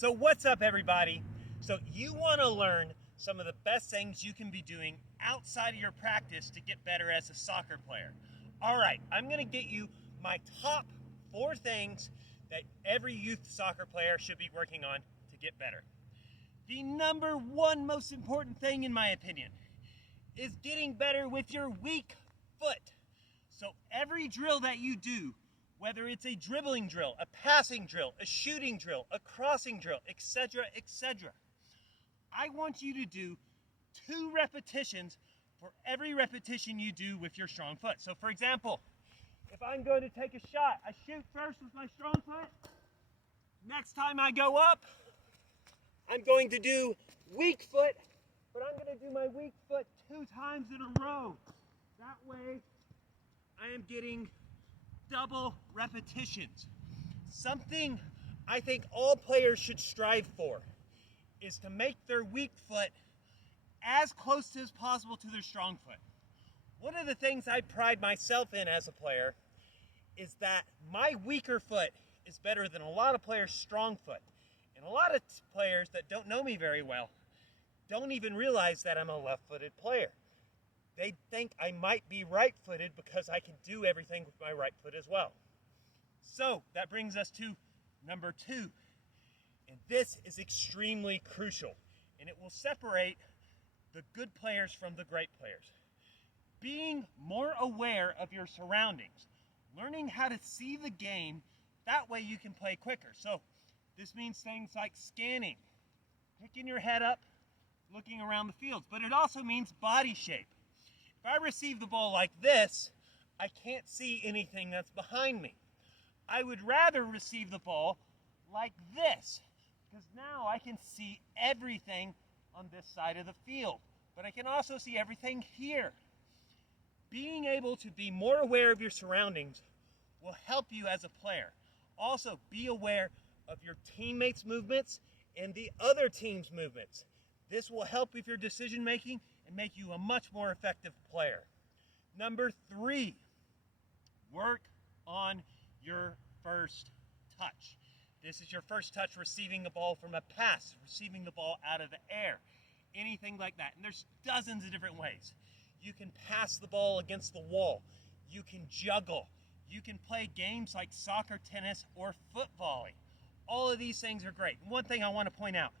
So what's up, everybody? So you want to learn some of the best things you can be doing outside of your practice to get better as a soccer player. All right, I'm going to get you my top 4 things that every youth soccer player should be working on to get better. The number 1 most important thing, in my opinion, is getting better with your weak foot. So every drill that you do, whether it's a dribbling drill, a passing drill, a shooting drill, a crossing drill, etc., etc., I want you to do 2 repetitions for every repetition you do with your strong foot. So for example, if I'm going to take a shot, I shoot first with my strong foot. Next time I go up, I'm going to do weak foot, but I'm going to do my weak foot 2 times in a row. That way, I am getting double repetitions. Something I think all players should strive for is to make their weak foot as close as possible to their strong foot. One of the things I pride myself in as a player is that my weaker foot is better than a lot of players' strong foot. And a lot of players that don't know me very well don't even realize that I'm a left-footed player. They think I might be right-footed because I can do everything with my right foot as well. So that brings us to number 2. And this is extremely crucial. And it will separate the good players from the great players. Being more aware of your surroundings. Learning how to see the game. That way you can play quicker. So this means things like scanning, picking your head up, looking around the fields. But it also means body shape. If I receive the ball like this, I can't see anything that's behind me. I would rather receive the ball like this, because now I can see everything on this side of the field, but I can also see everything here. Being able to be more aware of your surroundings will help you as a player. Also, be aware of your teammates' movements and the other team's movements. This will help with your decision making and make you a much more effective player. Number 3, work on your first touch. This is your first touch receiving the ball from a pass, receiving the ball out of the air, anything like that. And there's dozens of different ways. You can pass the ball against the wall. You can juggle. You can play games like soccer, tennis, or foot volley. All of these things are great. One thing I want to point out,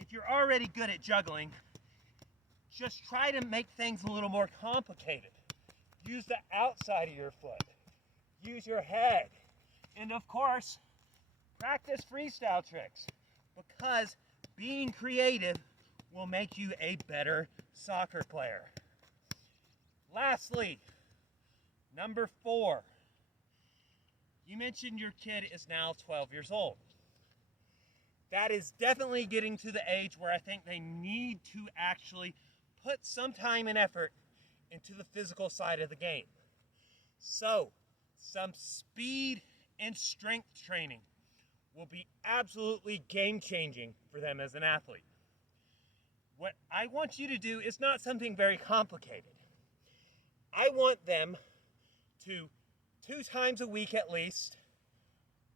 if you're already good at juggling, just try to make things a little more complicated. Use the outside of your foot. Use your head. And of course, practice freestyle tricks, because being creative will make you a better soccer player. Lastly, number 4. You mentioned your kid is now 12 years old. That is definitely getting to the age where I think they need to actually put some time and effort into the physical side of the game. So, some speed and strength training will be absolutely game-changing for them as an athlete. What I want you to do is not something very complicated. I want them to 2 times a week at least,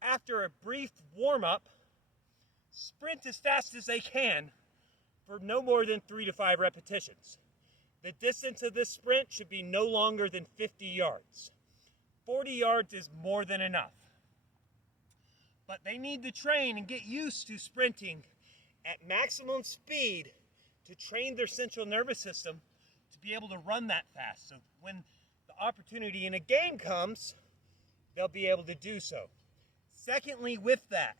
after a brief warm-up, sprint as fast as they can for no more than 3 to 5 repetitions. The distance of this sprint should be no longer than 50 yards. 40 yards is more than enough. But they need to train and get used to sprinting at maximum speed to train their central nervous system to be able to run that fast. So when the opportunity in a game comes, they'll be able to do so. Secondly, with that,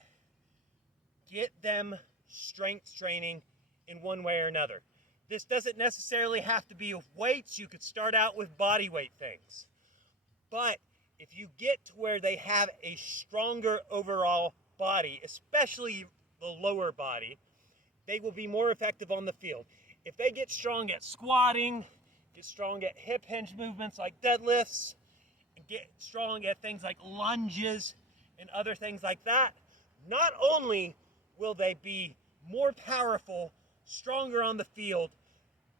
get them strength training in one way or another. This doesn't necessarily have to be with weights. You could start out with body weight things. But if you get to where they have a stronger overall body, especially the lower body, they will be more effective on the field. If they get strong at squatting, get strong at hip hinge movements like deadlifts, and get strong at things like lunges and other things like that, not only will they be more powerful, stronger on the field,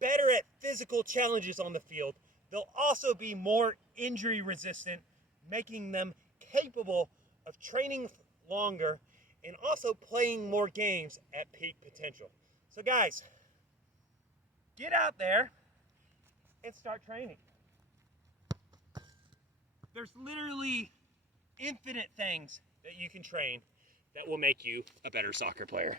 better at physical challenges on the field, they'll also be more injury resistant, making them capable of training longer and also playing more games at peak potential. So guys, get out there and start training. There's literally infinite things that you can train that will make you a better soccer player.